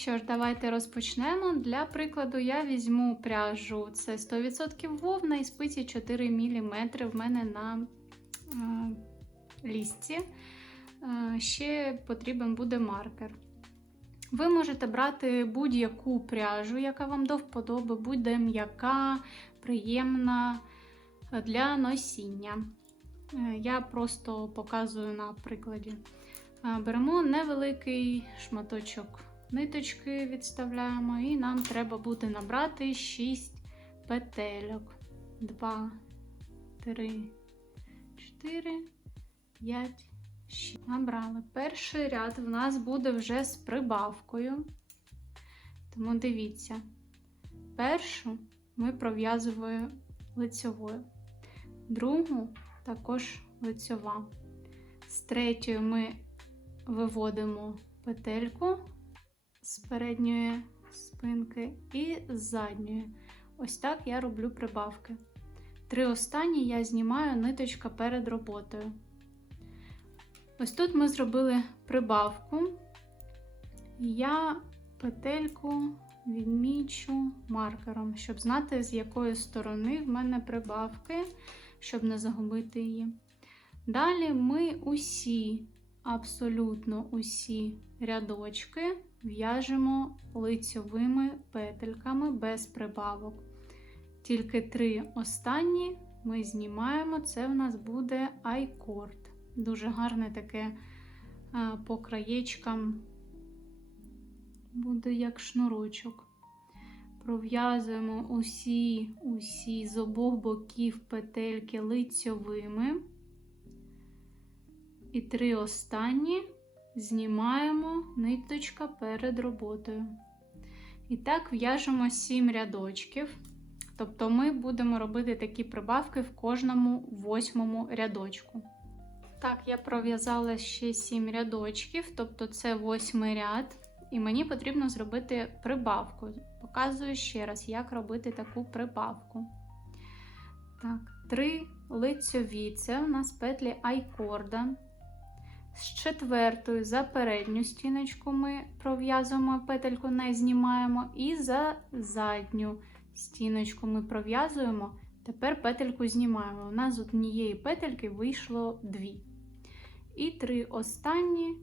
Що ж, давайте розпочнемо. Для прикладу, я візьму пряжу. Це 100% вовна і спиці 4 мм в мене на е, лісці. Е, ще потрібен буде маркер. Ви можете брати будь-яку пряжу, яка вам до вподоби, буде м'яка, приємна для носіння. Е, Я просто показую на прикладі. Е, Беремо невеликий шматочок ниточки, відставляємо, і нам треба буде набрати 6 петельок. 2, 3, 4, 5, 6. Набрали. Перший ряд в нас буде вже з прибавкою. Тому дивіться, першу ми пров'язуємо лицьовою, другу також лицьова. З третьої ми виводимо петельку з передньої спинки і з задньої. Ось так я роблю прибавки. Три останні я знімаю ниточка перед роботою. Ось тут ми зробили прибавку. Я петельку відмічу маркером, щоб знати, з якої сторони в мене прибавки, щоб не загубити її. Далі ми усі, абсолютно усі рядочки в'яжемо лицьовими петельками без прибавок. Тільки три останні ми знімаємо, це в нас буде айкорд. Дуже гарне таке по краєчкам буде як шнурочок. Пров'язуємо усі, усі з обох боків петельки лицьовими. І три останні знімаємо ниточка перед роботою. І так в'яжемо 7 рядочків. Тобто ми будемо робити такі прибавки в кожному восьмому рядочку. Так, я пров'язала ще 7 рядочків, тобто це восьмий ряд, і мені потрібно зробити прибавку. Показую ще раз, як робити таку прибавку. Так, три лицьові це у нас петлі айкорда. З четвертої за передню стіночку ми пров'язуємо петельку, не знімаємо, і за задню стіночку ми пров'язуємо, тепер петельку знімаємо. У нас з однієї петельки вийшло дві. І три останні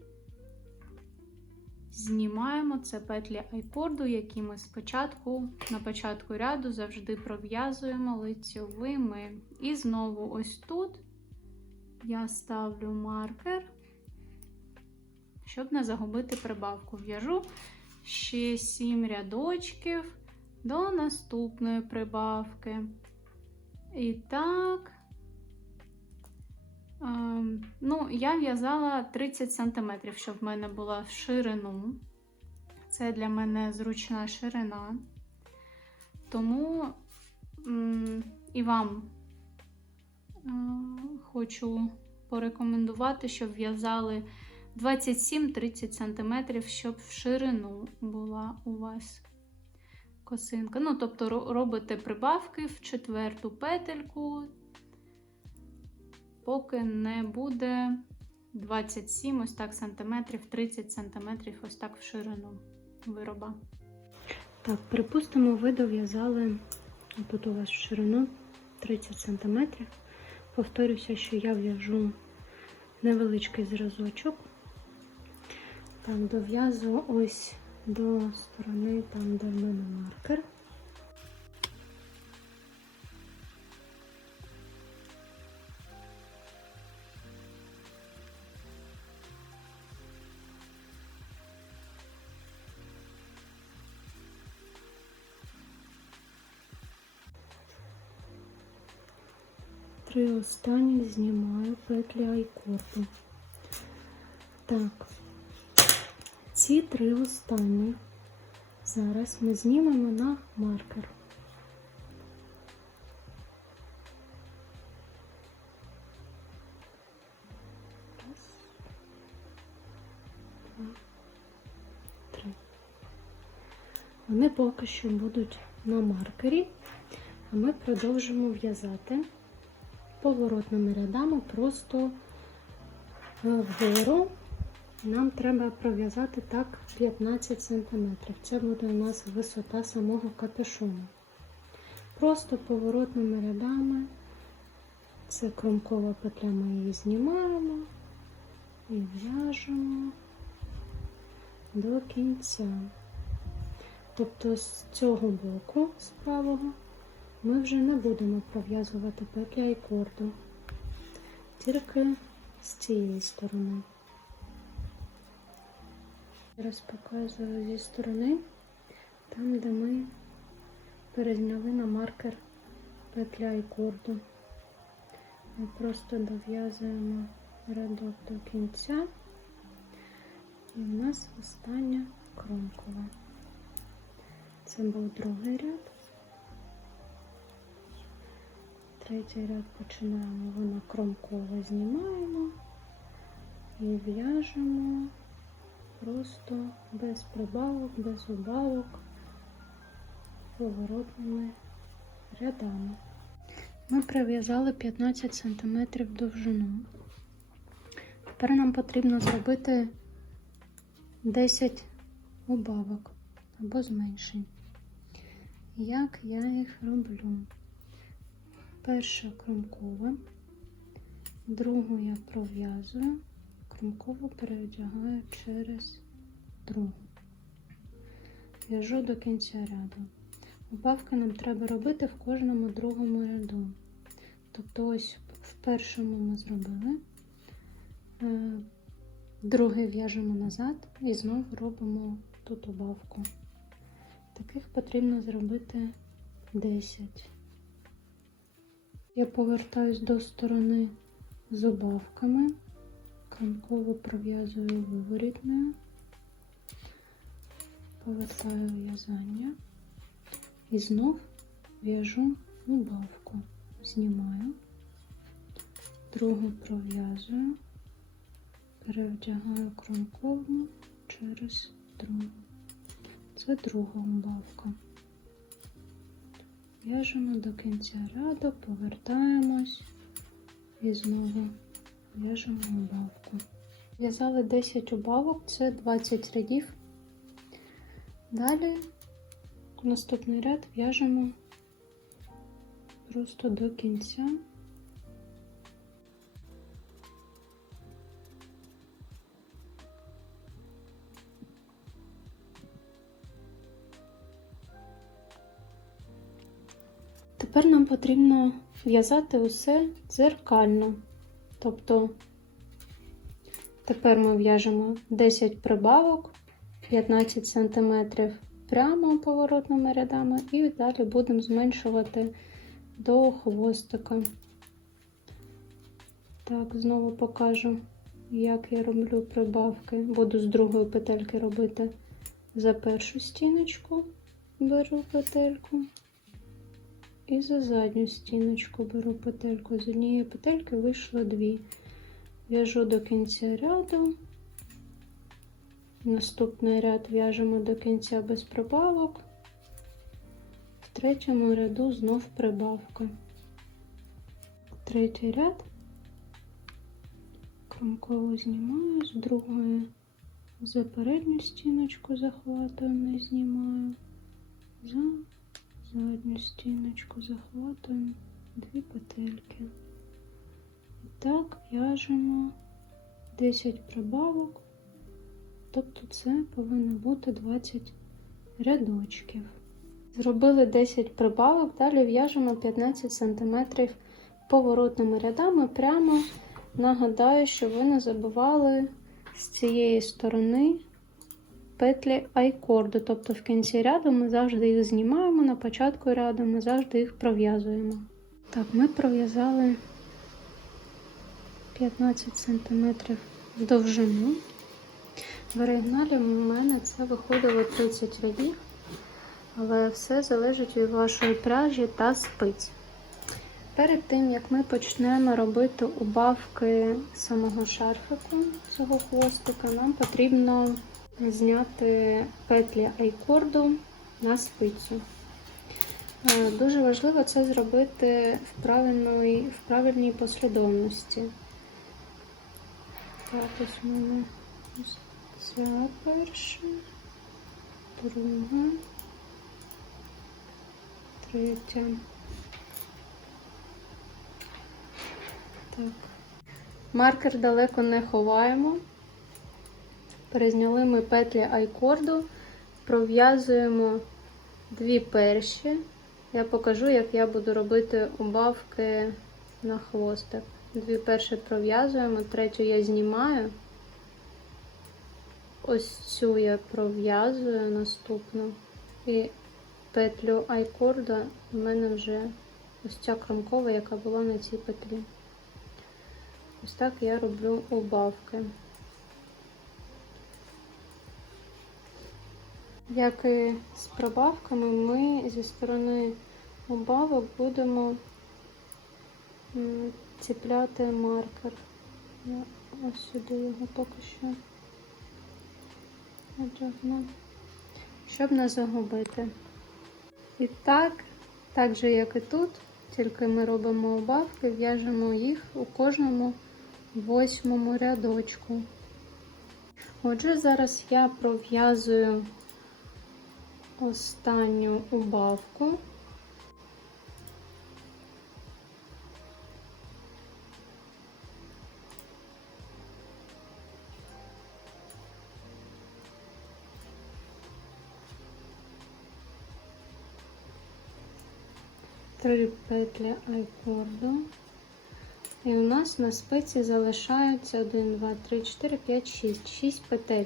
знімаємо це петлі айкорду, які ми спочатку на початку ряду завжди пров'язуємо лицьовими. І знову ось тут я ставлю маркер щоб не загубити прибавку. В'яжу ще 7 рядочків до наступної прибавки. І так, ем, ну, я в'язала 30 см, щоб в мене була в ширину. Це для мене зручна ширина. Тому і вам е, хочу порекомендувати, щоб в'язали 27-30 см, щоб в ширину була у вас косинка. Ну, тобто, робите прибавки в четверту петельку, поки не буде 27 ось так сантиметрів, 30 см, ось так в ширину вироба. Так, припустимо, ви дов'язали тут у вас в ширину 30 см. Повторюся, що я в'яжу невеличкий зразочок. Так, дов'язую ось до сторони, там, де в мене маркер. Три останні знімаю петлі айкорду. Так, ці три останні зараз ми знімемо на маркер. Два, три. Вони поки що будуть на маркері, а ми продовжимо в'язати поворотними рядами просто е, вгору нам треба пров'язати так 15 см. Це буде у нас висота самого капюшону. Просто поворотними рядами. Це кромкова петля, ми її знімаємо і в'яжемо до кінця. Тобто з цього боку, з правого, ми вже не будемо пров'язувати петля і корду, тільки з цієї сторони. Зараз показую зі сторони, там, де ми перезняли на маркер петля і корду. Ми просто дов'язуємо рядок до кінця, і в нас остання кромкова. Це був другий ряд. Третій ряд починаємо, вона кромково знімаємо і в'яжемо просто без прибавок, без убавок, поворотними рядами. Ми прив'язали 15 см довжину. Тепер нам потрібно зробити 10 убавок або зменшень. Як я їх роблю? Перша кромкова, другу я пров'язую, кромкову перевдягаю через другу. В'яжу до кінця ряду. Убавки нам треба робити в кожному другому ряду. Тобто, ось в першому ми зробили, е, другий в'яжемо назад і знову робимо тут убавку. Таких потрібно зробити 10. Я повертаюсь до сторони з убавками, кромково пров'язую виворітною, повертаю в'язання і знов в'яжу убавку. Знімаю, другу пров'язую, перевдягаю кромкову через другу. Це друга убавка. В'яжемо до кінця ряду, повертаємось і знову в'яжемо убавку. В'язали 10 убавок, це 20 рядів. Далі наступний ряд в'яжемо просто до кінця. Тепер нам потрібно в'язати усе дзеркально. Тобто тепер ми в'яжемо 10 прибавок, 15 см прямо поворотними рядами, і далі будемо зменшувати до хвостика. Так, знову покажу, як я роблю прибавки. Буду з другої петельки робити за першу стіночку, беру петельку. І за задню стіночку беру петельку. З однієї петельки вийшло дві. В'яжу до кінця ряду. Наступний ряд в'яжемо до кінця без прибавок. В третьому ряду знов прибавка. Третій ряд. Кромково знімаю, з другої за передню стіночку захватую, не знімаю. За задню стіночку захватуємо дві петельки. І так в'яжемо 10 прибавок, тобто це повинно бути 20 рядочків. Зробили 10 прибавок, далі в'яжемо 15 см поворотними рядами. Прямо нагадаю, що ви не забували з цієї сторони петлі айкорду, тобто в кінці ряду ми завжди їх знімаємо, на початку ряду ми завжди їх пров'язуємо. Так, ми пров'язали 15 см в довжину. В оригіналі в мене це виходило 30 рядів, але все залежить від вашої пряжі та спиць. Перед тим, як ми почнемо робити убавки самого шарфику, цього хвостика, нам потрібно зняти петлі айкорду на спицю. Е, Дуже важливо це зробити в правильній, в правильній послідовності. Так, ось у мене Ця перша, друга, третя. Так. Маркер далеко не ховаємо. Перезняли ми петлі айкорду, пров'язуємо дві перші. Я покажу, як я буду робити убавки на хвостик. Дві перші пров'язуємо, третю я знімаю. Ось цю я пров'язую наступну. І петлю айкорда у мене вже ось ця кромкова, яка була на цій петлі. Ось так я роблю убавки. Як і з прибавками, ми зі сторони убавок будемо ціпляти маркер. Я ось сюди його поки що одягну, щоб не загубити. І так, так же як і тут, тільки ми робимо убавки, в'яжемо їх у кожному восьмому рядочку. Отже, зараз я пров'язую останню убавку. Три петлі айкорду. І у нас на спиці залишається 1, 2, 3, 4, 5, 6. 6 петель.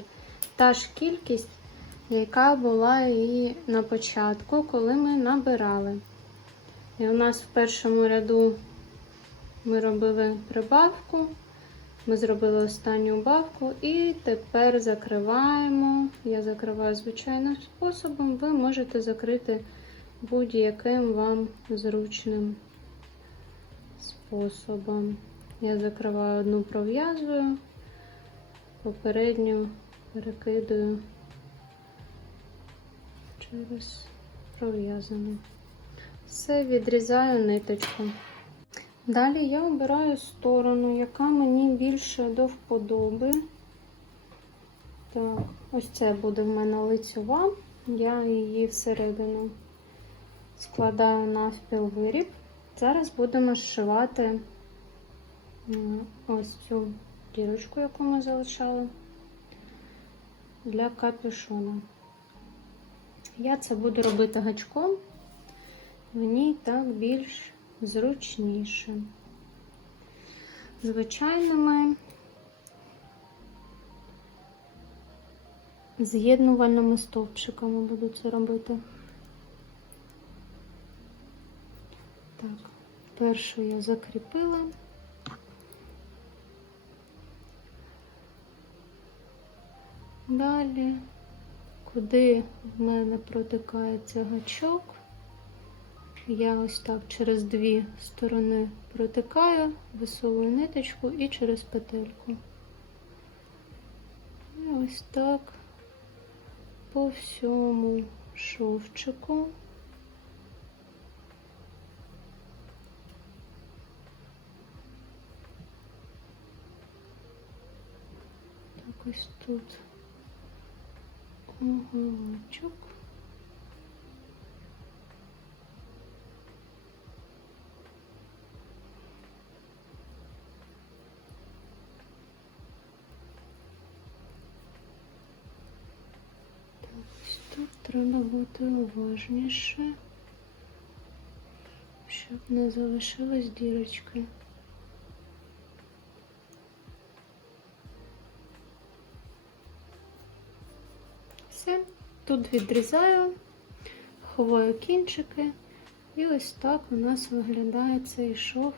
Та ж кількість, яка була і на початку, коли ми набирали. І у нас в першому ряду ми робили прибавку, ми зробили останню убавку, і тепер закриваємо. Я закриваю звичайним способом. Ви можете закрити будь-яким вам зручним способом. Я закриваю одну, пров'язую, попередню перекидую через пров'язану. Все, відрізаю ниточку. Далі я обираю сторону, яка мені більше до вподоби. Так, ось це буде в мене лицьова, я її всередину складаю навпіл виріб. Зараз будемо зшивати ось цю дірочку, яку ми залишали для капюшона. Я це буду робити гачком, мені так більш зручніше. Звичайними з'єднувальними стовпчиками буду це робити. Так, першу я закріпила. Далі, куди в мене протикається гачок, я ось так через дві сторони протикаю, висовую ниточку і через петельку. І ось так по всьому шовчику. Ось тут уголочок. Так, ось тут треба бути уважніше, не залишилось дірочки. Тут відрізаю, ховаю кінчики, і ось так у нас виглядає цей шов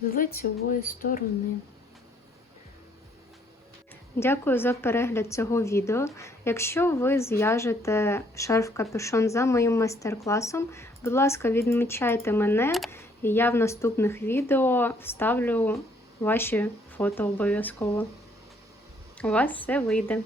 з лицевої сторони. Дякую за перегляд цього відео. Якщо ви зв'яжете шарф капюшон за моїм майстер-класом, будь ласка, відмічайте мене, і я в наступних відео вставлю ваші фото обов'язково. У вас все вийде.